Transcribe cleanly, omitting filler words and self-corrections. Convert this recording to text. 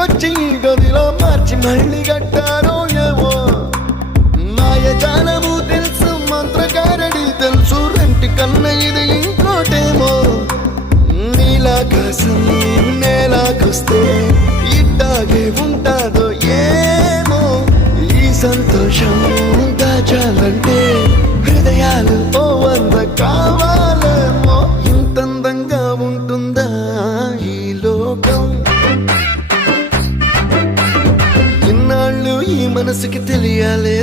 ఇంటికొచ్చి గదిలో మార్చి మళ్ళీ కట్టారో ఏమో మాయజాలము తెలుసు మంత్రకారడి తెలుసు రెంటి కన్న ఇది ఇంకోటేమో నీలాకాశం నేలాకొస్తే ఇట్టాగే ఉంటాదో ఏమో ఈ సంతోషం దాచాలంటే హృదయాలు ఓ వంద కావాలేమో ఇంతందంగా ఉంటుందా ఈ లోకం ఇన్నాళ్ళు ఈ మనసుకి తెలియాలే